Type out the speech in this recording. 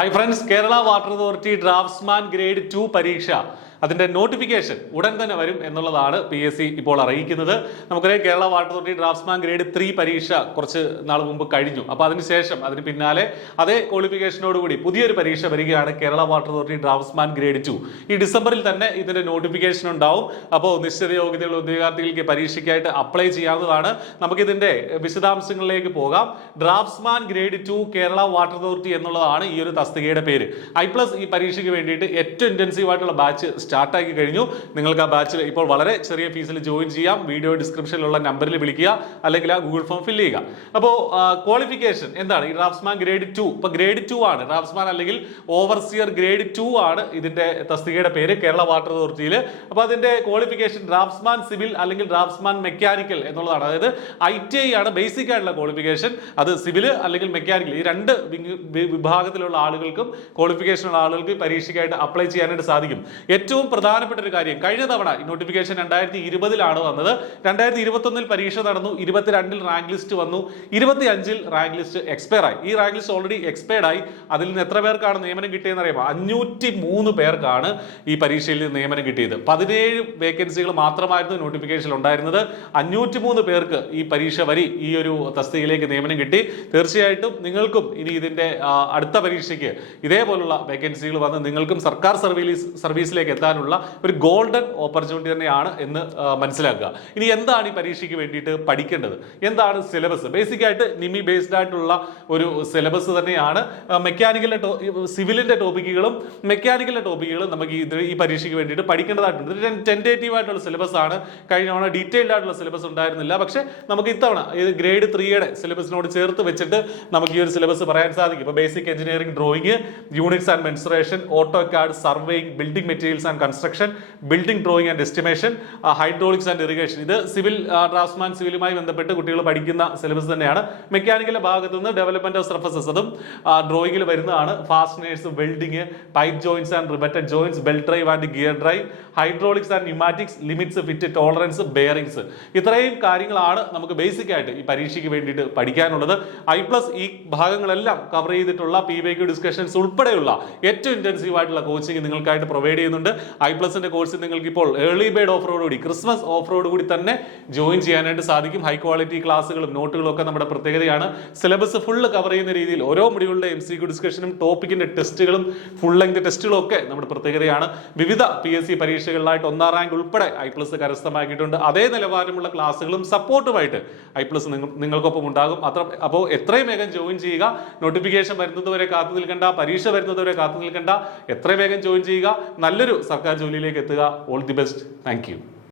Hi friends, Kerala Water Authority Draftsman Grade 2 Pariksha. അതിന്റെ notification ഉടൻ തന്നെ വരും എന്നുള്ളതാണ് PSC ഇപ്പോൾ അറിയിക്കുന്നത്. നമുക്കറിയാം Kerala water authority draughtsman grade 3 പരീക്ഷ കുറച്ച് നാൾ മുമ്പ് കഴിഞ്ഞു. അപ്പോൾ അതിനുശേഷം അതിന് പിന്നാലെ അതേ ക്വാളിഫിക്കേഷനോടുകൂടി പുതിയൊരു പരീക്ഷ വരികയാണ് Kerala water authority draughtsman grade 2. ഈ ഡിസംബറിൽ തന്നെ ഇതിന്റെ നോട്ടിഫിക്കേഷൻ ഉണ്ടാവും. അപ്പോൾ നിശ്ചിത യോഗ്യതയുള്ള ഉദ്യോഗാർത്ഥികൾക്ക് പരീക്ഷയ്ക്കായിട്ട് അപ്ലൈ ചെയ്യാവുന്നതാണ്. നമുക്കിതിന്റെ വിശദാംശങ്ങളിലേക്ക് പോകാം. Draughtsman grade 2 Kerala water authority എന്നുള്ളതാണ് ഈ ഒരു തസ്തികയുടെ പേര്. I+ ഈ പരീക്ഷയ്ക്ക് വേണ്ടിയിട്ട് ഏറ്റവും ഇന്റൻസീവ് ആയിട്ടുള്ള ബാച്ച് സ്റ്റാർട്ടാക്കി കഴിഞ്ഞു. നിങ്ങൾക്ക് ആ ബാച്ചിൽ ഇപ്പോൾ വളരെ ചെറിയ ഫീസിൽ ജോയിൻ ചെയ്യാം. വീഡിയോ ഡിസ്ക്രിപ്ഷനിലുള്ള നമ്പറിൽ വിളിക്കുക, അല്ലെങ്കിൽ ആ ഗൂഗിൾ ഫോം ഫില്ല് ചെയ്യുക. അപ്പോൾ ക്വാളിഫിക്കേഷൻ എന്താണ്? ഈ ഡ്രാഫ്റ്റ്സ്മാൻ ഗ്രേഡ് 2 ഇപ്പോൾ ഗ്രേഡ് 2 ആണ്. ഡ്രാഫ്റ്റ്സ്മാൻ അല്ലെങ്കിൽ ഓവർസിയർ ഗ്രേഡ് 2 ആണ് ഇതിന്റെ തസ്തികയുടെ പേര് കേരള വാട്ടർ അതോറിറ്റിയിൽ. അപ്പോൾ അതിന്റെ ക്വാളിഫിക്കേഷൻ ഡ്രാഫ്റ്റ്സ്മാൻ സിവിൽ അല്ലെങ്കിൽ ഡ്രാഫ്റ്റ്സ്മാൻ മെക്കാനിക്കൽ എന്നുള്ളതാണ്. അതായത് ITI ആണ് ബേസിക് ആയിട്ടുള്ള ക്വാളിഫിക്കേഷൻ. അത് സിവിൽ അല്ലെങ്കിൽ മെക്കാനിക്കൽ ഈ രണ്ട് വിഭാഗത്തിലുള്ള ആളുകൾക്കും ക്വാളിഫിക്കേഷൻ ഉള്ള ആളുകൾക്ക് പരീക്ഷയ്ക്കായിട്ട് അപ്ലൈ ചെയ്യാനായിട്ട് സാധിക്കും. ഏറ്റവും പ്രധാനപ്പെട്ട ഒരു കാര്യം, കഴിഞ്ഞ തവണ നോട്ടിഫിക്കേഷൻ 2020 വന്നത്. 2021 പരീക്ഷ നടന്നു. 22 റാങ്ക് ലിസ്റ്റ് വന്നു. 25 റാങ്ക് ലിസ്റ്റ് എക്സ്പയർ ആയി. ഈ റാങ്ക് ലിസ്റ്റ് ഓൾറെഡി എക്സ്പയർഡ് ആയി. അതിൽ നിന്ന് എത്ര പേർക്കാണ് നിയമനം കിട്ടിയെന്ന് അറിയാമോ? 503 പേർക്കാണ് ഈ പരീക്ഷയിൽ നിയമനം കിട്ടിയത്. 17 വേക്കൻസികൾ മാത്രമായിരുന്നു നോട്ടിഫിക്കേഷൻ ഉണ്ടായിരുന്നത്. 503 പേർക്ക് ഈ പരീക്ഷ വരി ഈ ഒരു തസ്തികയിലേക്ക് നിയമനം കിട്ടി. തീർച്ചയായിട്ടും നിങ്ങൾക്കും ഇനി ഇതിന്റെ അടുത്ത പരീക്ഷയ്ക്ക് ഇതേപോലുള്ള വേക്കൻസികൾ വന്ന് നിങ്ങൾക്കും സർക്കാർ സർവീസിലേക്ക് എത്താനുള്ള ഒരു ഗോൾഡൻ ഓപ്പർച്യൂണിറ്റി തന്നെയാണ് എന്ന് മനസ്സിലാക്കുക. ഇനി എന്താണ് ഈ പരീക്ഷയ്ക്ക് വേണ്ടിയിട്ട് പഠിക്കേണ്ടത്? എന്താണ് സിലബസ്? ബേസിക് ആയിട്ട് നിമി ബേസ്ഡ് ആയിട്ടുള്ള ഒരു സിലബസ് തന്നെയാണ്. മെക്കാനിക്കലിന്റെ സിവിലിന്റെ ടോപ്പിക്കുകളും മെക്കാനിക്കലിന്റെ ടോപ്പിക്കുകളും നമുക്ക് ഈ പരീക്ഷയ്ക്ക് വേണ്ടിയിട്ട് പഠിക്കേണ്ടതായിട്ടുണ്ട്. ഇത് ടെൻറ്റേറ്റീവ് ആയിട്ടുള്ള സിലബസ് ആണ്. കഴിഞ്ഞ തവണ ഡീറ്റെയിൽഡ് ആയിട്ടുള്ള സിലബസ് ഉണ്ടായിരുന്നില്ല. പക്ഷേ നമുക്ക് ഇത്തവണ ഇത് ഗ്രേഡ് 3യുടെ സിലബസിനോട് ചേർത്ത് വെച്ചിട്ട് നമുക്ക് ഈ ഒരു സിലബസ് പറയാൻ സാധിക്കും. ഇപ്പോൾ basic engineering drawing, units and mensuration, AutoCAD, surveying, building materials and construction, building drawing and estimation, hydraulics and irrigation. ഇത് സിവിൽ ഡ്രാഫ്റ്റ്സ്മാൻ സിവിലുമായി ബന്ധപ്പെട്ട് കുട്ടികൾ പഠിക്കുന്ന സിലബസ് തന്നെയാണ്. മെക്കാനിക്കലിന്റെ ഭാഗത്ത് നിന്ന് ഡെവലപ്മെന്റ് ഓഫ് സർഫസസ്, അതും ഡ്രോയിങ്ങിൽ വരുന്നതാണ്. Fasteners, welding, pipe joints and riveted joints, belt drive and gear drive, hydraulics and pneumatics, limits, fit, tolerance, bearings. ഇത്രയും കാര്യങ്ങളാണ് നമുക്ക് ബേസിക് ആയിട്ട് ഈ പരീക്ഷയ്ക്ക് വേണ്ടിയിട്ട് പഠിക്കാനുള്ളത്. I+ ഈ ഭാഗങ്ങളെല്ലാം കവർ ചെയ്തിട്ടുള്ള PYQ ഡിസ്കഷൻസ് ഉൾപ്പെടെയുള്ള ഏറ്റവും ഇന്റൻസീവ് ആയിട്ടുള്ള കോച്ചിങ് നിങ്ങൾക്കായിട്ട് പ്രൊവൈഡ് ചെയ്യുന്നുണ്ട്. I+ന്റെ കോഴ്സിൽ നിങ്ങൾക്ക് ഇപ്പോൾ ഏർലി ബേർഡ് ഓഫറോടുകൂടി, ക്രിസ്മസ് ഓഫറോടുകൂടി തന്നെ ജോയിൻ ചെയ്യാനായിട്ട് സാധിക്കും. ഹൈ ക്വാളിറ്റി ക്ലാസ്സുകളും നോട്ടുകളും ഒക്കെ നമ്മുടെ പ്രത്യേകതയാണ്. സിലബസ് ഫുള്ള് കവർ ചെയ്യുന്ന രീതിയിൽ ഓരോ മൊഡ്യൂളിന്റെ MCQ ഡിസ്കഷനും ടോപ്പിക്കിന്റെ ടെസ്റ്റുകളും ഫുൾ ലെങ്ത് ടെസ്റ്റുകളും ഒക്കെ നമ്മുടെ പ്രത്യേകതയാണ്. വിവിധ PSC പരീക്ഷകളിലായിട്ട് 1ാം റാങ്ക് ഉൾപ്പെടെ I+ കരസ്ഥമാക്കിയിട്ടുണ്ട്. അതേ നിലവാരമുള്ള ക്ലാസ്സുകളും സപ്പോർട്ടുമായിട്ട് I+ നിങ്ങൾക്കൊപ്പം ഉണ്ടാകും. അപ്പോൾ എത്രയും വേഗം ജോയിൻ ചെയ്യുക. നോട്ടിഫിക്കേഷൻ വരുന്നതുവരെ കാത്തു നിൽക്കേണ്ട, പരീക്ഷ വരുന്നതുവരെ കാത്തു നിൽക്കേണ്ട. എത്രയും വേഗം ജോയിൻ ചെയ്യുക. നല്ലൊരു സർക്കാർ ജോലിയിലേക്ക് എത്തുക. All the best. Thank you.